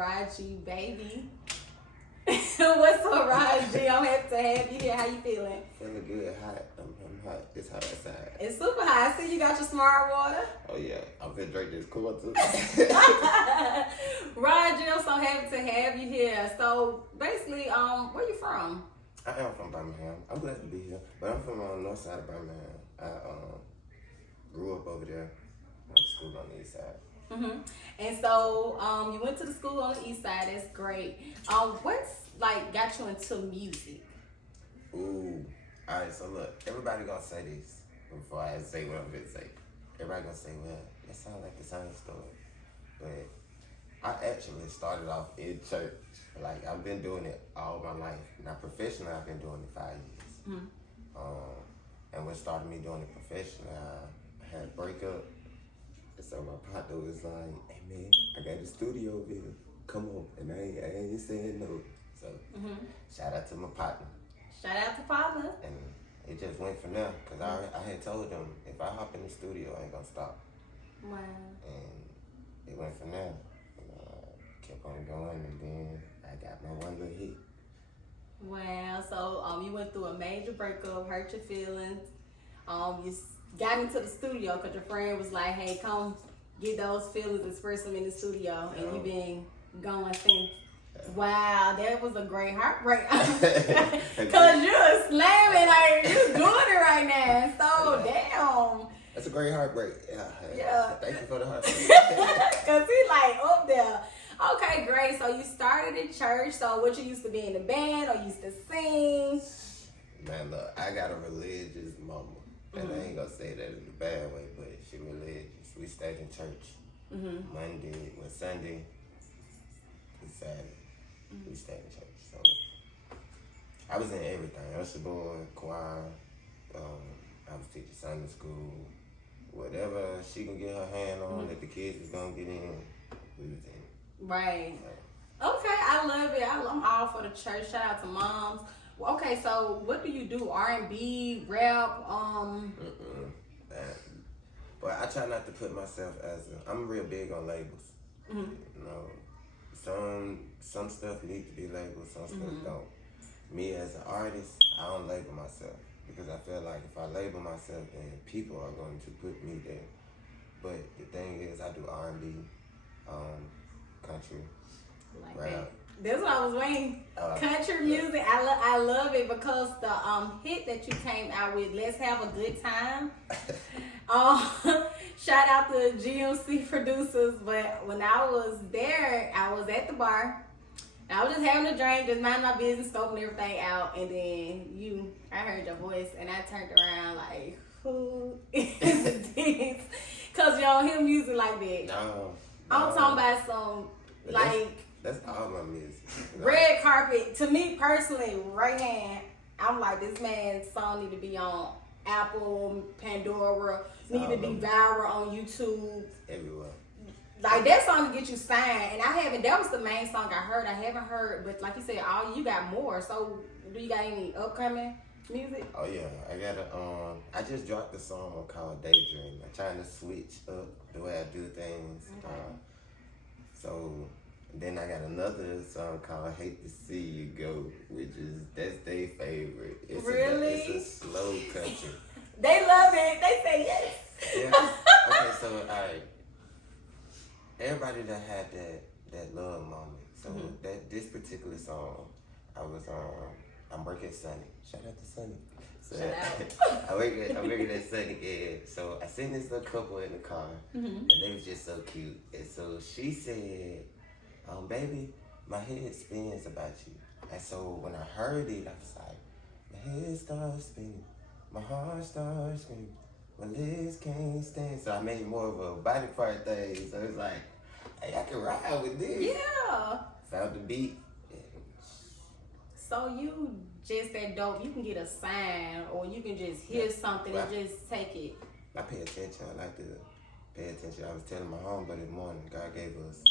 Rod G, baby. What's up, Rod G? I'm happy to have you here. How you feeling? Feeling good, hot. I'm hot. It's hot outside. It's super hot. I see you got your smart water. Oh yeah, I'm gonna drink this cool too. Rod G, I'm so happy to have you here. So basically, where you from? I am from Birmingham. I'm glad to be here, but I'm from the north side of Birmingham. I grew up over there. Went to school on the east side. Mm-hmm. And so you went to the school on the east side. That's great. What's like got you into music? Ooh. Alright, so look, everybody gonna say this before I say what I'm gonna say. Everybody gonna say, well, that sounds like the same story. But I actually started off in church. Like, I've been doing it all my life. Now, professionally, I've been doing it 5 years. Mm-hmm. And what started me doing it professionally, I had a breakup. And so my partner was like, hey man, I got a studio over here. Come on. And I ain't saying no. So, shout out to my partner. Shout out to Father. And it just went from there. Because I had told them, if I hop in the studio, I ain't going to stop. Wow. And it went from there. Kept on going, and then I got my one little hit. Wow. So you went through a major breakup, hurt your feelings. You got into the studio because your friend was like, hey, come get those feelings, express them in the studio. And you been going since. Wow, that was a great heartbreak. Because you're slamming, like, you're doing it right now. So, damn. That's a great heartbreak. Yeah. Thank you for the heartbreak. Because he like up there. Okay, great. So you started in church. So what, you used to be in the band or used to sing? Man, look, I got a religious mama. And I ain't gonna say that in a bad way, but she religious. We stayed in church Sunday, and Saturday. We stayed in church. So I was in everything. Usher boy, choir. I was teaching Sunday school. Whatever she can get her hand on that the kids was gonna get in, we was in. Right. Okay, I love it. I'm all for the church. Shout out to moms. Okay, so what do you do? R&B, rap? But I try not to put myself I'm real big on labels. You know, some stuff needs to be labeled, some stuff don't. Me as an artist, I don't label myself because I feel like if I label myself, then people are going to put me there. But the thing is, I do R&B, country, Like rap. that. That's what I was waiting. Country music, I love it because the hit that you came out with, Let's Have a Good Time. Shout out to GMC producers, but when I was there, I was at the bar. I was just having a drink, just minding my business, scoping everything out, and then I heard your voice, and I turned around like, who is this? Because you don't hear music like that. No. I'm talking about some, like... That's all my music. Red carpet. To me personally, right hand, I'm like, this man's song need to be on Apple, Pandora, need to be viral on YouTube. Everywhere. Like, that song to get you signed. And that was the main song I heard. I haven't heard, but like you said, you got more. So, do you got any upcoming music? Oh yeah, I got I just dropped a song called Daydream. I'm trying to switch up the way I do things. Okay. So then I got another song called Hate to See You Go, that's their favorite. Really? It's a slow country. They love it. They say yes. Yeah. Okay, so everybody that had that love moment. So this particular song, I'm working at Sunny. Shout out to Sunny. So Shout out. I'm working at Sunny, and so I seen this little couple in the car, and they was just so cute. And so she said, baby, my head spins about you. And so when I heard it, I was like, my head starts spinning, my heart starts screaming, my legs can't stand. So I made more of a body part thing. So it's like, hey, I can ride with this. Yeah. Found the beat. So you just that dope. You can get a sign, or you can just hear something and just take it. I pay attention. I like to pay attention. I was telling my homeboy this morning, God gave us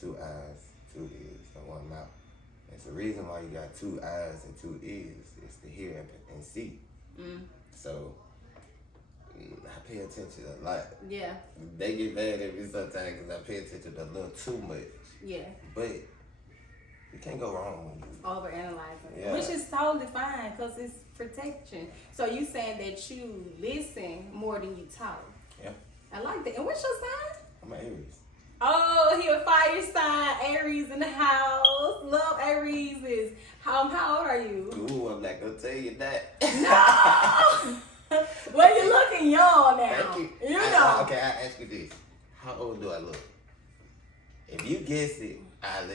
2 eyes, 2 ears, and 1 mouth. It's the reason why you got 2 eyes and 2 ears is to hear and see. So I pay attention a lot. Yeah. They get mad at me sometimes because I pay attention a little too much. Yeah. But you can't go wrong when you Overanalyzing. Yeah. Which is totally fine because it's protection. So you saying that you listen more than you talk. Yeah. I like that. And what's your sign? I'm an Aries. Oh, he a fire sign. Aries in the house. Love Aries is. How old are you? Ooh, I'm not gonna tell you that. No. Well, you're looking young now. Thank you. You know. Okay, I ask you this: how old do I look? If you guess it, I'll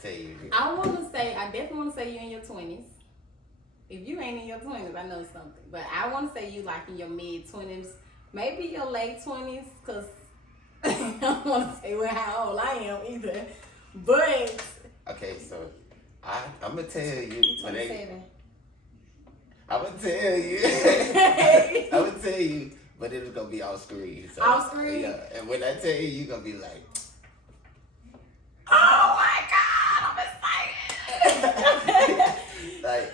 tell you. I definitely want to say you in your 20s. If you ain't in your 20s, I know something. But I want to say you like in your mid 20s, maybe your late 20s, because I don't want to say how old I am either. But Okay, so I'm gonna tell you. you 27. I'm gonna tell you. I'm gonna tell you, but it was gonna be off screen. So, Off screen? Yeah, and when I tell you, you're gonna be like, Oh my God, I'm excited. like,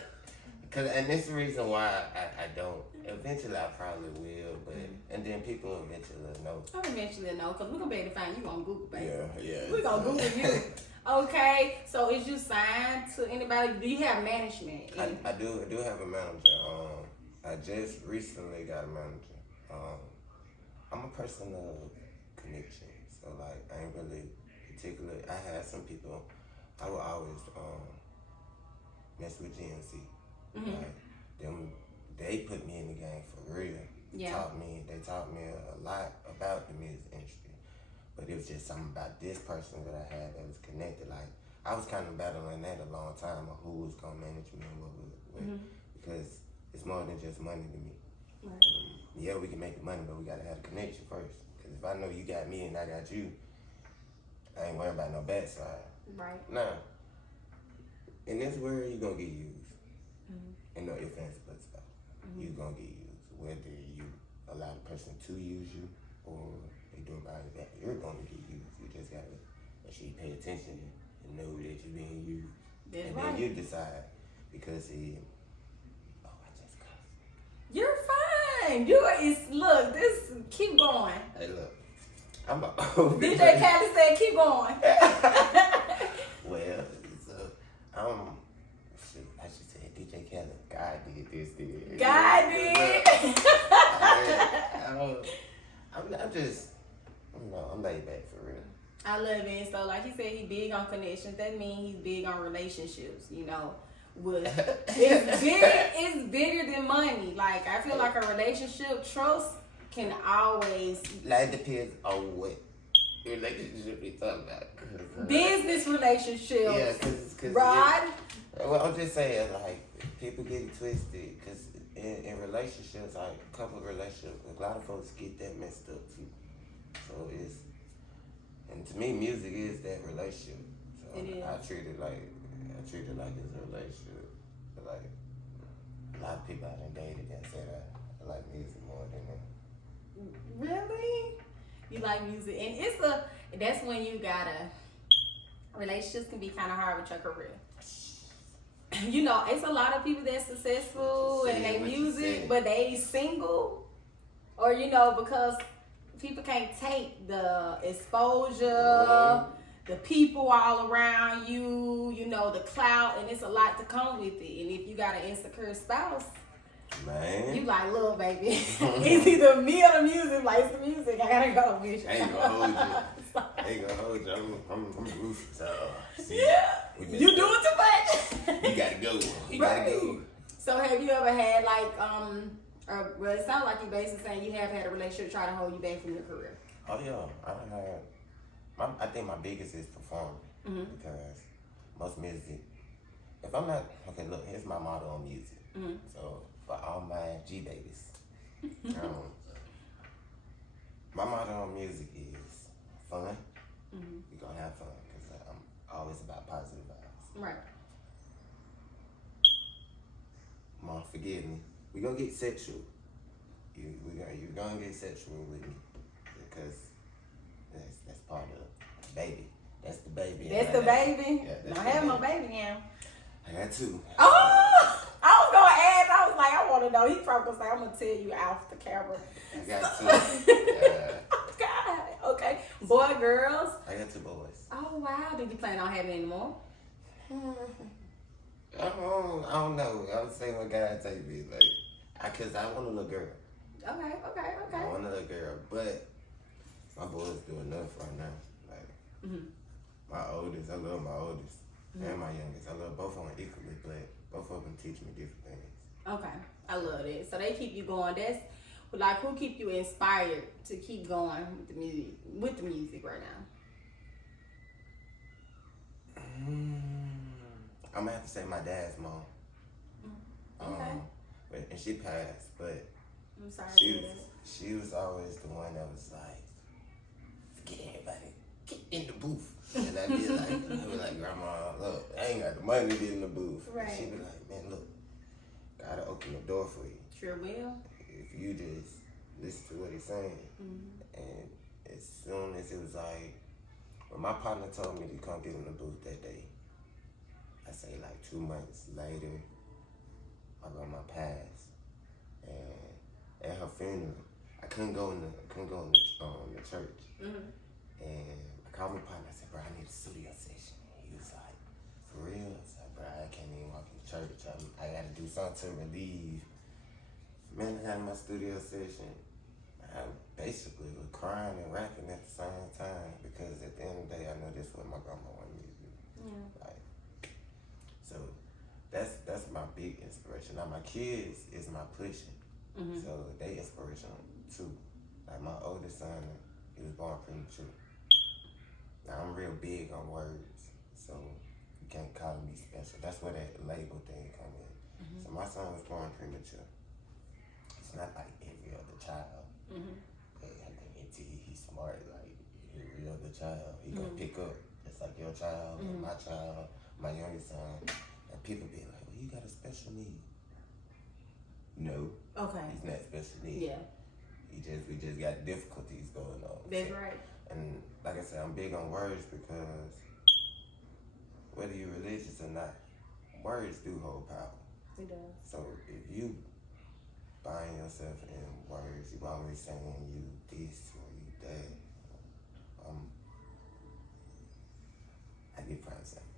and this is the reason why I don't. Eventually, I probably will, but and then people eventually know. I'm eventually know, because we're going to be able to find you on Google, baby. Yeah. We're going to Google you. Okay, so is you signed to anybody? Do you have management? I do have a manager. I just recently got a manager. I'm a person of connection, so like I ain't really particular. I had some people. I will always mess with GNC. Like them, they put me in the game for real. Yeah. They taught me a lot about the music industry. But it was just something about this person that I had that was connected. Like I was kind of battling that a long time of who was gonna manage me and what because it's more than just money to me. Right. Yeah, we can make the money, but we gotta have a connection first. Because if I know you got me and I got you, I ain't worried about no backside. Right. Nah. In this world, you gonna get used. And no ifs, ands, buts about it. You gonna get used. Whether you allow the person to use you or they do about it, you're gonna get used. You just gotta make sure you pay attention and know that you're being used. That's and right. then you decide because I just cussed. You're fine. Look, keep going. Hey, look. I'm a old DJ Khaled said keep going. Well, so I should say DJ Khaled. God did this. God did. I'm laid back for real. I love it. So like he said, he big on connections. That means he's big on relationships, it's bigger than money. Like I feel like a relationship, trust can always Like depends on what relationship we talking about. Business relationships. Yeah, cause Rod. Well, I'm just saying, like, people get it twisted, because in relationships, like, couple relationships, a lot of folks get that messed up, too. So and to me, music is that relationship. So It is. I treat it like it's a relationship. But, like, a lot of people I done dated and said I like music more than them. Really? You like music, and that's when you relationships can be kind of hard with your career. It's a lot of people that's successful in their music, but they single, or because people can't take the exposure, the people all around you, the clout, and it's a lot to come with it. And if you got an insecure spouse, Man. you like, look, baby, it's either me or the music. Like, it's the music. I gotta go, bitch. I ain't gonna hold you. I'm ruthless. You doing too much. You gotta go. You Right. gotta go. So have you ever had well, it sounds like you basically saying you have had a relationship try to hold you back from your career. Oh yeah, I done had. I think my biggest is performing because most music. If I'm not okay, look, here's my motto on music. So for all my G babies, my motto on music is fun. We gonna have fun because I'm always about positive vibes. Right. Mom, forgive me. We gonna get sexual. You're gonna get sexual with me because that's part of baby. That's the baby. That's the baby. Yeah, I have my baby now. I got two. Oh, I was gonna ask. I was like, I want want to know. He probably gonna say, I'm gonna tell you off the camera. I got two. God. Okay. Boy, girls. I got 2 boys. Oh wow. Did you plan on having any more? I don't know. I would say what God take me, like, cause I want a little girl. Okay. I want a little girl, but my boys do enough right now. Like, my oldest, I love my oldest, and my youngest. I love both of them equally, but both of them teach me different things. Okay. I love it. So they keep you going. That's like, who keep you inspired to keep going with the music right now? I'm gonna have to say my dad's mom. Okay. And she passed, but I'm sorry. she was always the one that was like, forget everybody, get in the booth. And I'd be like, Grandma, look, I ain't got the money to get in the booth. Right. And she'd be like, man, look, gotta open the door for you. Sure will. If you just listen to what he's saying. And as soon as it was like, when my partner told me to come get in the booth that day, I say like 2 months later, my grandma passed, and at her funeral, I couldn't go in the church, and I called my partner. I said, "Bro, I need a studio session." He was like, "For real?" I said, "Bro, I can't even walk in the church. I got to do something to relieve." Man, I got in my studio session. I basically was crying and rapping at the same time, because at the end of the day, I know this is what my grandma wanted me to do. Yeah. Like, so that's my big inspiration. Now my kids is my pushing, so they inspirational too. Like my oldest son, he was born premature. Now I'm real big on words, so you can't call me special. That's where that label thing come in. So my son was born premature. It's not like every other child. But I think he's smart, like every other child. He gonna pick up just like your child, and my child, my youngest son. And people be like, well, you got a special need. No. Okay. He's not special need. Yeah. We just got difficulties going on. That's right. And like I said, I'm big on words, because whether you're religious or not, words do hold power. It does. So if you bind yourself in words, you always saying you this or you that. I get prime example.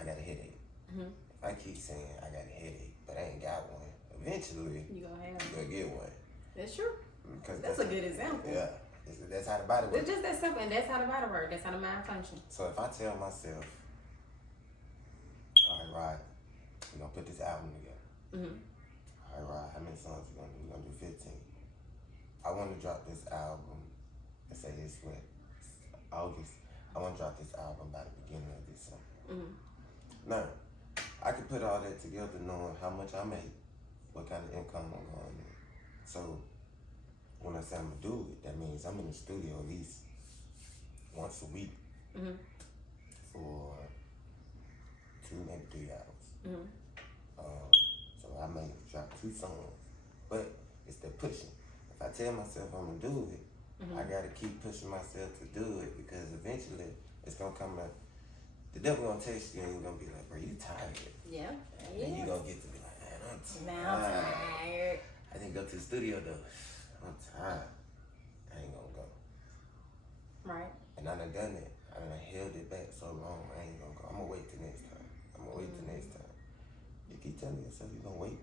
I got a headache. If I keep saying I got a headache, but I ain't got one, eventually You gonna you're gonna get one. That's true. Because That's a good example. Yeah, that's how the body works. It's just that simple, and that's how the body works. That's how the mind functions. So if I tell myself, all right, Rod, we're gonna put this album together. All right, Rod, how many songs we gonna do? We're gonna do 15. I want to drop this album. Let's say this way, August. I want to drop this album by the beginning of December. Now, I can put all that together knowing how much I make, what kind of income I'm going in. So when I say I'm gonna do it, that means I'm in the studio at least once a week for 2, maybe 3 hours. So I may drop 2 songs, but it's the pushing. If I tell myself I'm gonna do it, I gotta keep pushing myself to do it, because eventually it's gonna come up. The devil gonna text you and you're gonna be like, bro, you tired. Yeah. And you gonna get to be like, man, I'm tired. Now I'm tired. I didn't go to the studio though. I'm tired. I ain't gonna go. Right. And I done it. I done held it back so long, I ain't gonna go. I'm gonna wait till next time. I'm gonna wait till next time. You keep telling yourself you're gonna wait,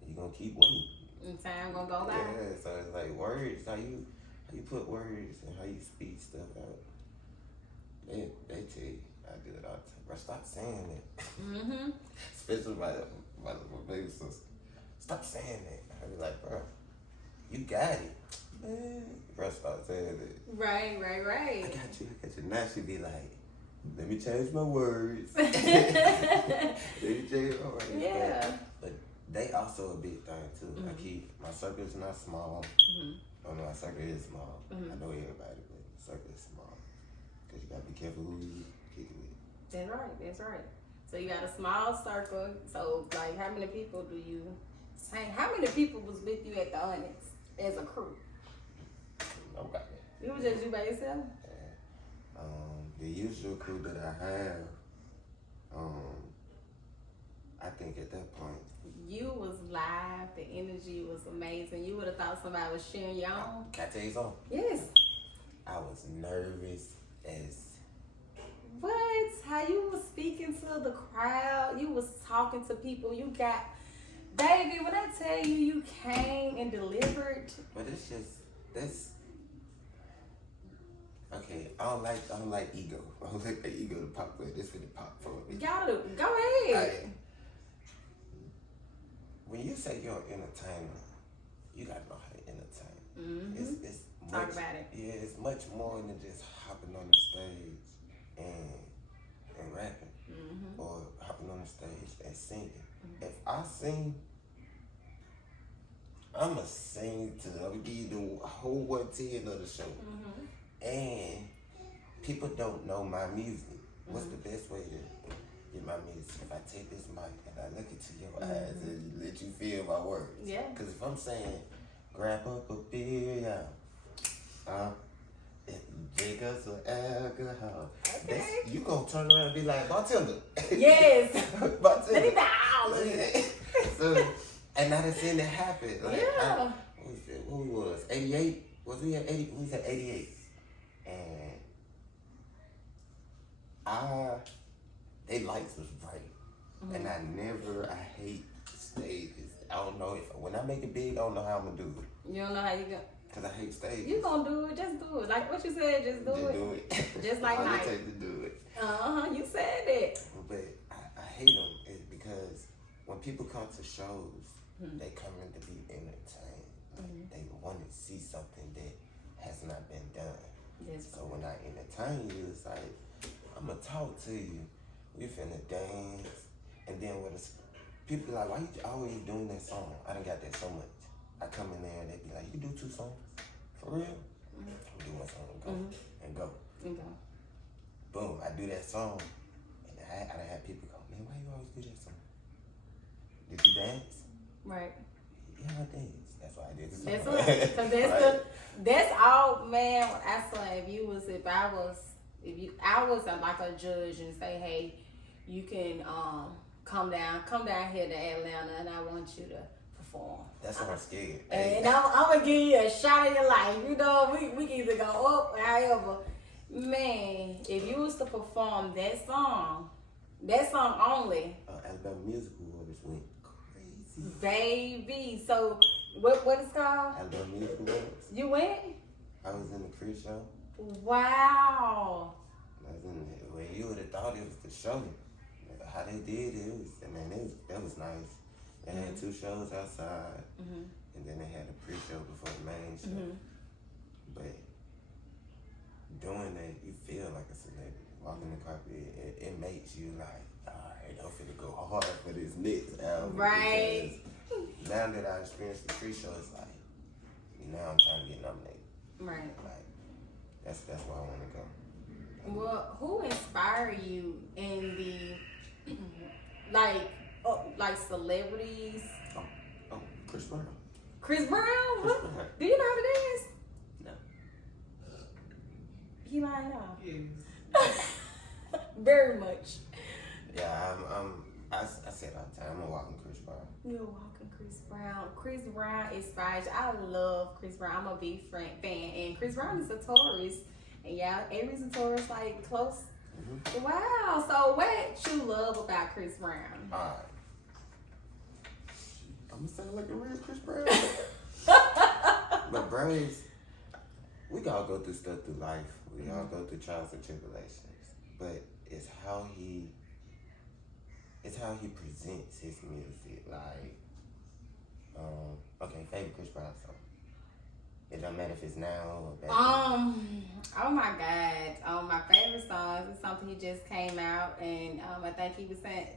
and you're gonna keep waiting. And time gonna go by. Yeah, so it's like words, how you put words and how you speak stuff out. They tell you I do it all the time. Bro, stop saying it. Especially my baby sister. Stop saying it. I be like, bro, you got it. Man, bro, stop saying it. Right. I got you. Now she be like, let me change my words. Let me change my words. Yeah. But they also a big thing too. I keep, my circle is not small. I know my circle is small. I know everybody, but the circle is small. Because you gotta be careful who you kick it with. That's right. So you got a small circle. So like, how many people do you hang? How many people was with you at the Onyx as a crew? Nobody. It was just you by yourself? The usual crew that I have, I think at that point we you was live. The energy was amazing. You would have thought somebody was cheering you on. Can I tell you something? Yes. I was nervous as. What? How you was speaking to the crowd? You was talking to people. You got, baby. When I tell you, you came and delivered. But it's just that's. Okay, I don't like ego. I don't like the ego to pop, but this finna pop for me. Gotta go ahead. When you say you're an entertainer, you gotta know how to entertain. Mm-hmm. It's Talk much, about it. Yeah, it's much more than just hopping on the stage and rapping, or hopping on the stage and singing. If I sing, I'ma sing I'ma give you the whole 110 of the show. And people don't know my music. What's the best way to get my music? If I take this mic and I look into your eyes and let you feel my words. Yeah. Because if I'm saying, grab up a beer, drink us some alcohol, Okay. you gonna turn around and be like, bartender. Yes. Bartender. Let me bow. So, and I done seen it happen. Like, Yeah. what we was? 88? Was we at 80? We was at 88. And they lights was bright. And I hate stages. I don't know when I make it big, I don't know how I'm gonna do it. You don't know how you go. Cause I hate stages. You gonna do it? Just do it. Like what you said. Just do it. Just like all Nike. it takes to do it. You said it. But I hate them because when people come to shows, they come in to be entertained. Like, they want to see something that has not been done. Yes. So when I entertain you, it's like, I'm going to talk to you. We finna dance. And then people be like, why you always doing that song? I done got that so much. I come in there and they be like, you do 2 songs? For real? I do 1 song and go. And go. Okay. Boom, I do that song. And I done had people go, man, why you always do that song? Did you dance? Right. Yeah, I dance. That's why I did the song. That's what. Cause that's all, man. I said if I was like a judge and say, hey, you can come down here to Atlanta, and I want you to perform. That's why I'm scared. And I'm gonna give you a shot of your life. You know, we can either go up, however. Man, if you was to perform that song only, Alabama Music Awards went crazy. baby. So what is called? Alabama Music Awards. You went? I was in the Chris show. Wow. I was in the, well, you would have thought it was the show. How they did it, that was nice. They had 2 shows outside, and then they had a pre-show before the main show. But doing that, you feel like a celebrity. Walking the carpet, it makes you like, alright, I'm finna go hard for this next album. Right. Because now that I experienced the pre-show, it's like, now I'm trying to get nominated. Right. Like, that's where I want to go. Well, who inspired you in the like celebrities? Oh, Chris Brown. Chris Brown? Chris Brown. Do you know how to dance? No. He lying off. Yes. Very much. Yeah, I say it all the time. I'm a walking Chris Brown. You're walking Chris Brown. Chris Brown inspires you. I love Chris Brown. I'm a big fan. And Chris Brown is a Taurus. And yeah, Avery's a Taurus, like close. Wow. So what you love about Chris Brown? Alright. I'm gonna sound like a real Chris Brown. But Braves, we all go through stuff through life. We all go through trials and tribulations. But it's how he presents his music. Like, okay, favorite Chris Brown song. It don't matter if it's now or back then. Oh my God. My favorite song is something he just came out, and I think he was saying,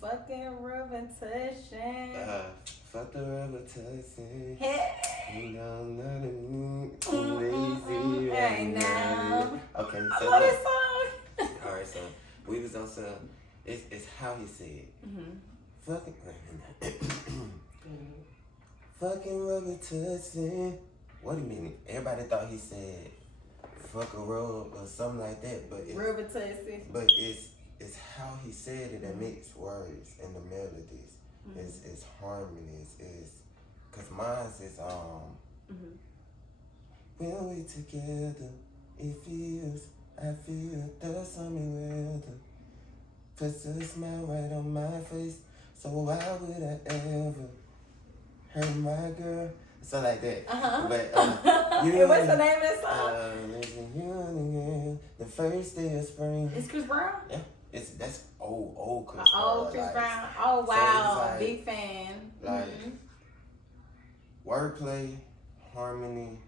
fucking rubbing, touching. Fuck the rubber touching. Hey. You know, nothing lazy right now. Okay, I so love look. this song. Alright, so we was on some. It's how he said. Fucking. Fucking rubber touching. What do you mean? Everybody thought he said fuck a rub or something like that, but Rubber touching. but it's how he said it that makes words and the melodies. It's harmony. It's cause mine's is when we together, it feels. I feel the summer weather. Puts a smile right on my face. So why would I ever hurt my girl? So like that. But And what's the name of that song? Listen, you the first day of spring. It's Chris Brown? Yeah, that's old Chris Brown. Old Chris Brown. Oh so wow, like, big fan. Like wordplay, harmony,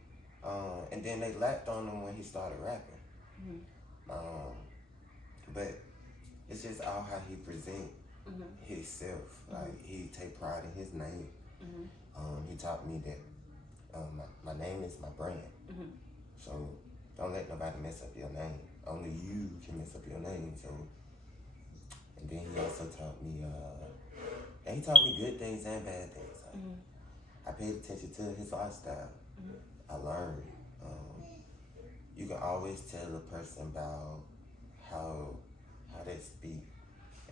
and then they lapped on him when he started rapping. But it's just all how he present himself. Like he take pride in his name. He taught me that my name is my brand. So don't let nobody mess up your name. Only you can mess up your name. So, and then he also taught me, and he taught me good things and bad things. Like, I paid attention to his lifestyle. I learned. You can always tell a person about how they speak.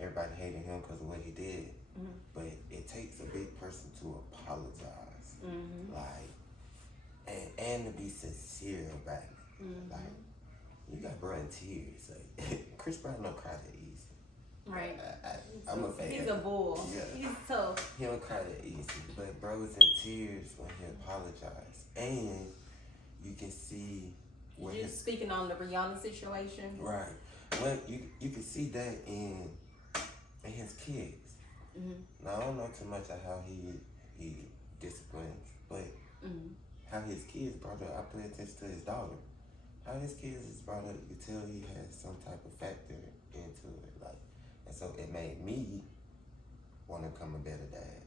Everybody hated him because of what he did. But it takes a big person to apologize. Like, and to be sincere about it. Like, you got bro in tears. Like, Chris Brown don't cry that easy. Right. I'm a fan. He's a bull. Yeah. He's tough. He don't cry that easy. But bro was in tears when he apologized. And you can see what You're speaking on the Rihanna situation. Right. Well, you can see that in his kids. Now, I don't know too much of how he disciplines, but how his kids brought up, I pay attention to his daughter. How his kids is brought up, you can tell he has some type of factor into it. Like, and so it made me want to become a better dad.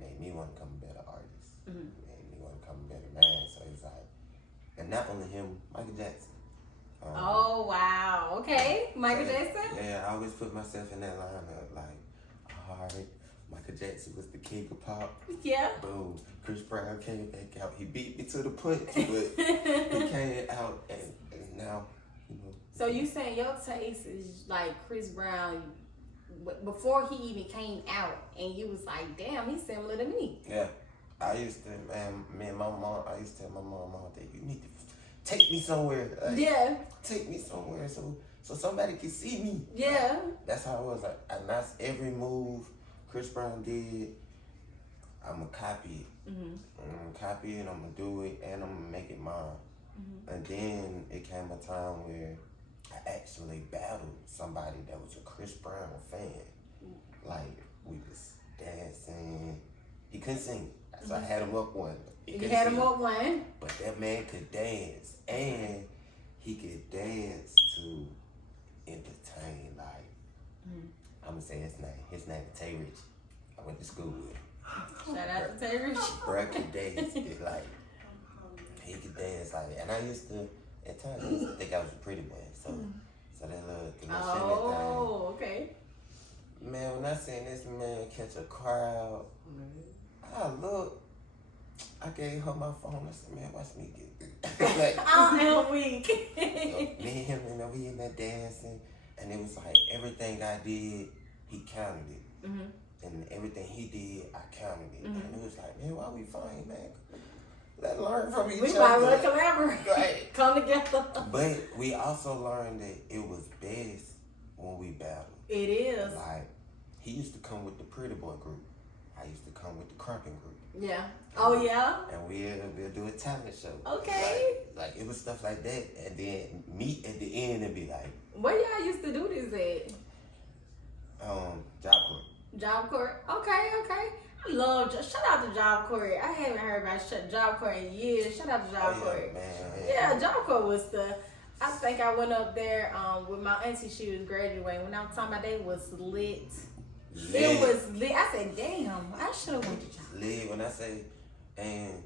Made me want to become a better artist. Made me want to become a better man. So it's like, and not only him, Michael Jackson. Oh wow, okay, Michael Jackson. Yeah, I always put myself in that lineup. Like, alright, Michael Jackson was the king of pop. Yeah. Boom. Chris Brown came back out. He beat me to the punch, but he came out and now, you know. So you saying your taste is like Chris Brown before he even came out, and you was like, damn, he's similar to me. Yeah. I used to, me and my mom, I used to tell my mom all day, you need to take me somewhere. Like, Yeah. Take me somewhere so somebody can see me. Yeah. That's how it was. Like, and that's every move Chris Brown did, I'm going to copy it. I'm going to copy it, I'm going to do it, and I'm going to make it mine. And then it came a time where I actually battled somebody that was a Chris Brown fan. Like, we was dancing. He couldn't sing. So I had him up one. You had him up one. But that man could dance. And he could dance to entertain. Like, I'm going to say his name. His name is Tay Rich. I went to school with him. Shout out to Tay Rich. Bro could dance. Like, he could dance like that. And I used to, at times, I used to think I was a pretty man. So that little thing. Oh, okay. Man, when I seen this man catch a crowd, I looked, I gave her my phone. I said, man, watch me get it. Like, I'm weak. me and him, you know, we in there dancing. And it was like everything I did, he counted it. And everything he did, I counted it. And it was like, man, why we fighting, man? Let's learn from each other. We might well collaborate. Right. Come together. But we also learned that it was best when we battled. It is. Like, he used to come with the Pretty Boy group. I used to come with the Crumpin group. Yeah. Oh, yeah? And we'll do a talent show. Okay. Like, it was stuff like that. And then meet at the end and be like, Where y'all used to do this at? Job Corps. Job Corps. Okay. I love, shout out to Job Corps. I haven't heard about Job Corps in years. Shout out to Job Corps. Man. Yeah, Job Corps was I think I went up there with my auntie. She was graduating. When I was talking about they was lit. It was lit. I said, damn, I should have went to Job. Lit, when I say, and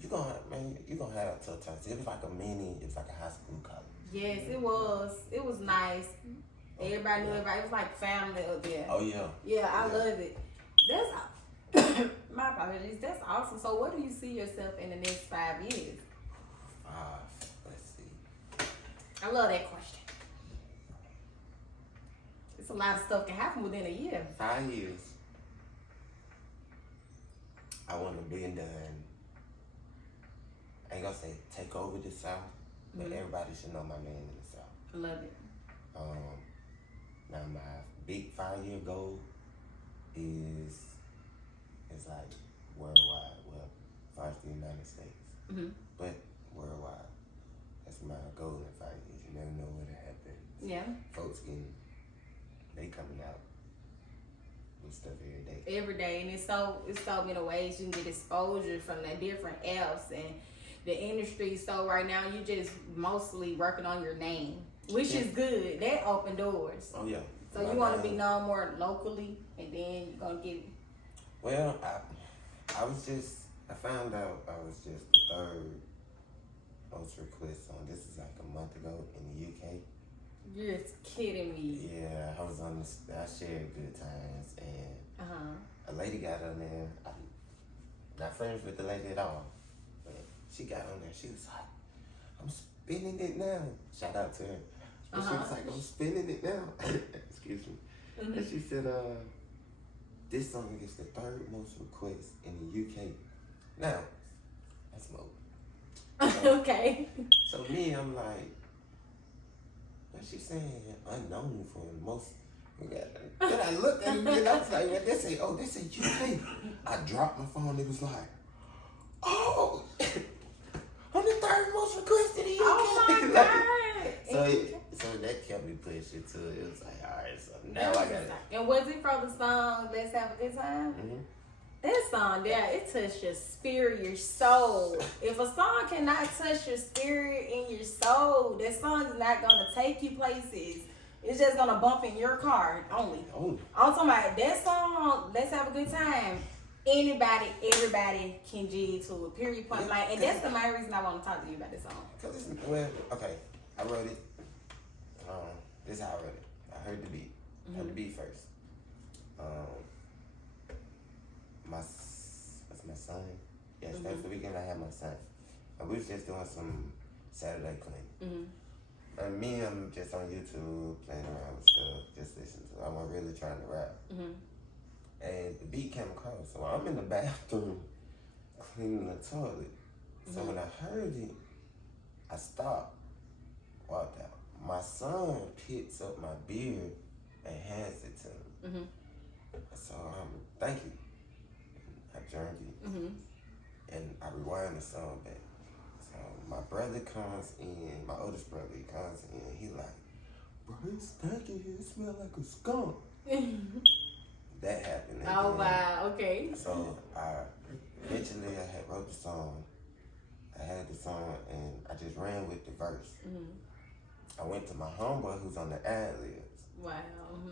you're gonna have a tough time. It was like a high school college. Yes, it was. It was nice. Everybody knew everybody. It was like family up there. Oh, yeah. Yeah, I love it. That's my apologies. That's awesome. So, what do you see yourself in the next 5 years? Let's see. I love that question. It's a lot of stuff can happen within a year. 5 years. I want to be in the, I ain't gonna say take over the South, but everybody should know my name in the South. I love it. Now my big 5-year goal is like worldwide. Well, as far as the United States, but worldwide. That's my goal in 5 years. You never know what happens. Yeah. Folks they coming out with stuff every day. Every day, and it's so many ways you can get exposure from the different apps and the industry. So right now you just mostly working on your name, which is good. That open doors. Oh yeah. So you want to be known more locally, and then you're gonna get. Well, I found out I was just the third most request song. This is like a month ago in the UK. You're kidding me. Yeah, I was on this. I shared good times, and a lady got on there. I'm not friends with the lady at all, but she got on there. She was like, "I'm spinning it now." Shout out to her. And she was like, "I'm spinning it now." Excuse me. And she said, "This song is the third most request in the UK." Now, that's more. Okay. So me, I'm like, what she saying? Unknown for most. Then I looked at it and I was like, what they say? Oh, they say UK. I dropped my phone. It was like, oh, I'm the third most requested in the UK. Oh my God. So that kept me pushing too. It was like, all right, so now I got it. And was it from the song Let's Have a Good Time? That song there, it touched your spirit, your soul. If a song cannot touch your spirit and your soul, that song is not gonna take you places. It's just gonna bump in your car only. I'm talking about that song, Let's Have a Good Time. Anybody, everybody can jig to it. Period. Point blank. And that's the main reason I want to talk to you about this song. Well, okay, I wrote it. This is how I wrote it. I heard the beat. I heard the beat first. What's my son? Yes, that's the weekend I had my son. And we was just doing some Saturday cleaning. And me, I'm just on YouTube playing around with stuff, just listening to it. I wasn't really trying to rap. And the beat came across. So I'm in the bathroom cleaning the toilet. So when I heard it, I stopped, walked out. My son picks up my beard and hands it to me. So thank you. I journeyed and I rewind the song back. So my brother comes in, my oldest brother, he comes in, he like, bro, it's stinky here, it smell like a skunk. That happened. Oh wow, okay. So eventually I had wrote the song, I had the song, and I just ran with the verse. I went to my homeboy who's on the ad-libs. Wow.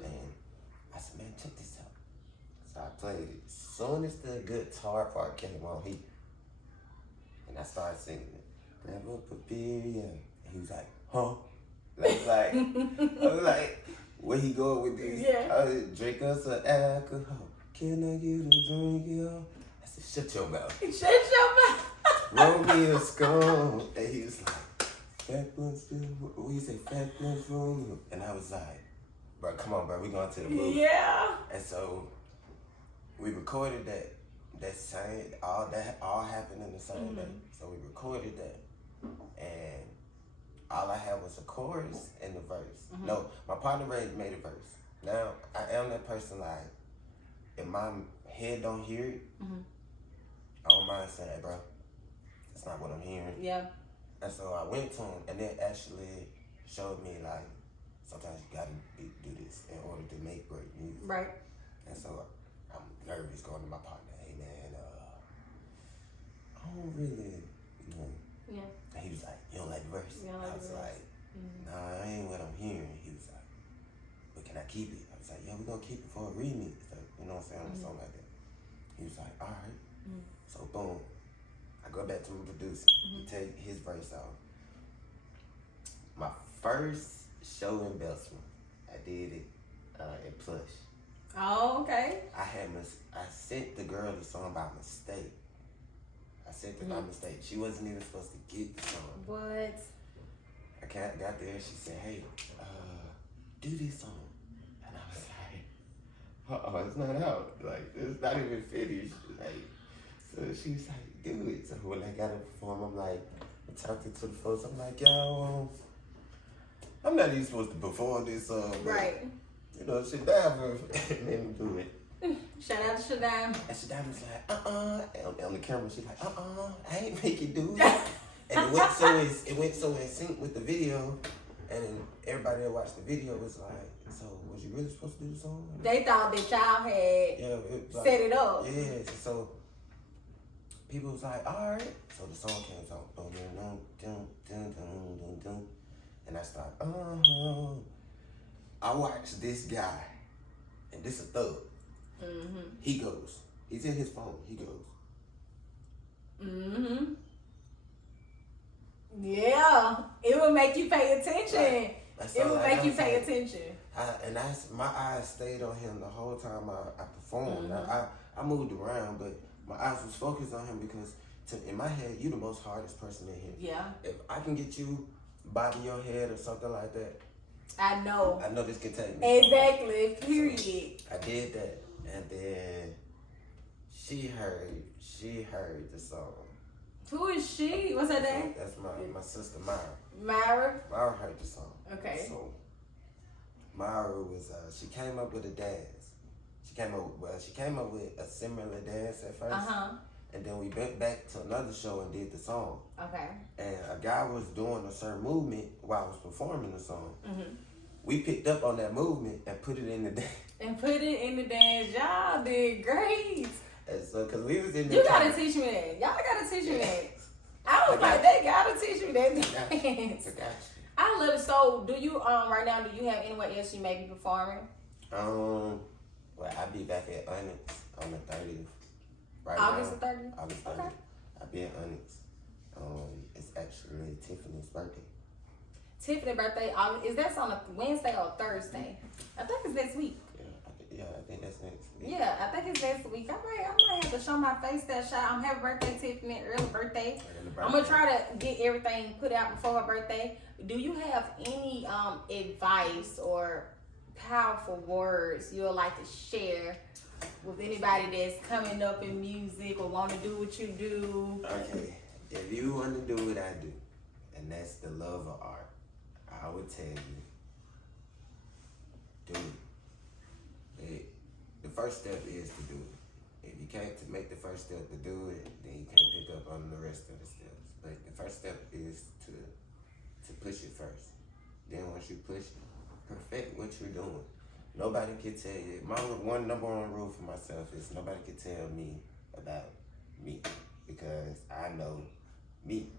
And I said, man, check this out. So I played it. As soon as the guitar part came on, and I started singing it. Grab up a beer, yeah. And he was like, huh? I was like, where he going with this? Yeah. Drink us some alcohol. Can I get a drink, yo? I said, shut your mouth. Shut your mouth. Roll me a scone. And he was like, fat blunt still, what you say, fat blunt rolling? And I was like, bro, come on, bro, we going to the booth. Yeah. And so we recorded that all happened in the same day. So we recorded that, and all I had was a chorus and the verse. No, my partner made a verse. Now I am that person, like, if my head don't hear it, I don't mind saying, hey, bro, that's not what I'm hearing. Yeah. And so I went to him, and it actually showed me, like, sometimes you gotta do this in order to make great music. Right. And so I'm nervous going to my partner, hey man, I don't really, Yeah. And he was like, you don't like the verse? I was like, nah, I ain't what I'm hearing. He was like, but can I keep it? I was like, yeah, we're gonna keep it for a remix. So, you know what I'm saying? Or something like that. He was like, all right. So boom, I go back to the producer. He take his verse off. My first show in Beltsville, I did it in Plush. Oh, okay. I sent the girl the song by mistake. I sent it by mistake. She wasn't even supposed to get the song. What? I got there, she said, hey, do this song. And I was like, it's not out. Like, it's not even finished. Like, So she was like, do it. So when I got to perform, I'm like, I'm talking to the folks. I'm like, yo, I'm not even supposed to perform this song. Right. You know, Shadama made me do it. Shout out to Shadam. And Shadama was like, on the camera, she's like, I ain't make you do it. And it went so in sync with the video. And then everybody that watched the video was like, so was you really supposed to do the song? They thought that y'all had set it up. Yeah, so people was like, all right. So the song came out. And I started, I watched this guy, and this a thug. Mm-hmm. He goes, he's in his phone, he goes. Mm-hmm. Yeah, it will make you pay attention. It will make you pay attention. My eyes stayed on him the whole time I performed. Mm-hmm. I moved around, but my eyes was focused on him because in my head, you the most hardest person in here. Yeah. If I can get you bobbing your head or something like that, I know this can take me. Exactly. Period. So I did that, and then she heard the song. Who is she? What's her name? That's my sister Myra. Myra? Myra heard the song. Okay. So Myra was she came up with a dance. She came up with a similar dance at first. And then we went back to another show and did the song. Okay. And a guy was doing a certain movement while I was performing the song. Mm-hmm. We picked up on that movement and put it in the dance. Y'all did great. And so, cause we was in the You gotta teach me that. Y'all gotta teach me that. I was like, they gotta teach me that dance. I love it. So, do you right now? Do you have anywhere else you may be performing? Well, I'll be back at Onyx on the 30th. Right August the 30th? August 30th. Okay. I'll be at Onyx. It's actually Tiffany's birthday. Tiffany's birthday, is that on a Wednesday or Thursday? I think it's next week. I think that's next week. Yeah, I think it's next week. I might have to show my face that shot. Happy birthday, Tiffany. Early birthday. I'm going to try to get everything put out before her birthday. Do you have any advice or powerful words you would like to share with anybody that's coming up in music or want to do what you do? Okay, if you want to do what I do, and that's the love of art, I would tell you, do it. The first step is to do it. If you can't make the first step to do it, then you can't pick up on the rest of the steps. But the first step is to push it first. Then once you push it, perfect what you're doing. Nobody can tell you. My number one rule for myself is nobody can tell me about me because I know me.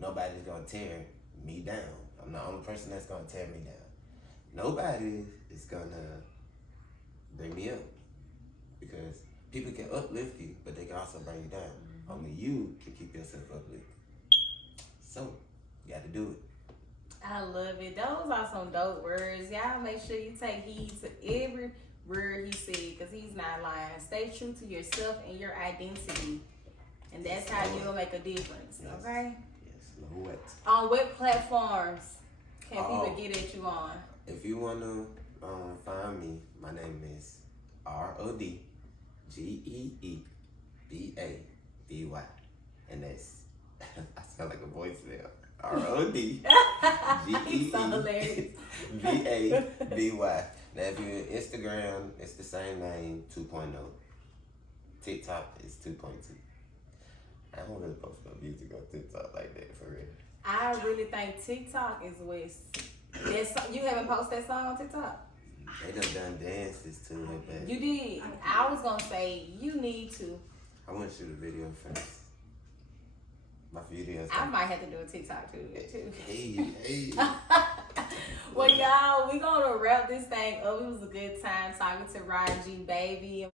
Nobody's gonna tear me down. I'm the only person that's gonna tear me down. Nobody is gonna bring me up because people can uplift you, but they can also bring you down. Mm-hmm. Only you can keep yourself uplifted. So you got to do it. I love it. Those are some dope words. Y'all make sure you take heed to every word he said because he's not lying. Stay true to yourself and your identity. And that's how you'll make a difference. Yes. Okay? Yes, Lord. On what platforms can people get at you on? If you want to find me, my name is RODGEEBABY. And that's, I sound like a voicemail. RODGEEBABY. Now, if you're Instagram, it's the same name, 2.0. TikTok is 2.2. I don't really post no music on TikTok like that, for real. I really think TikTok is what's... You haven't posted that song on TikTok? They done dances to it, but... You did. I was going to say, you need to. I want to shoot a video first. My videos. I might have to do a TikTok too. Hey. Well, y'all, we're going to wrap this thing up. It was a good time talking to Raji, baby.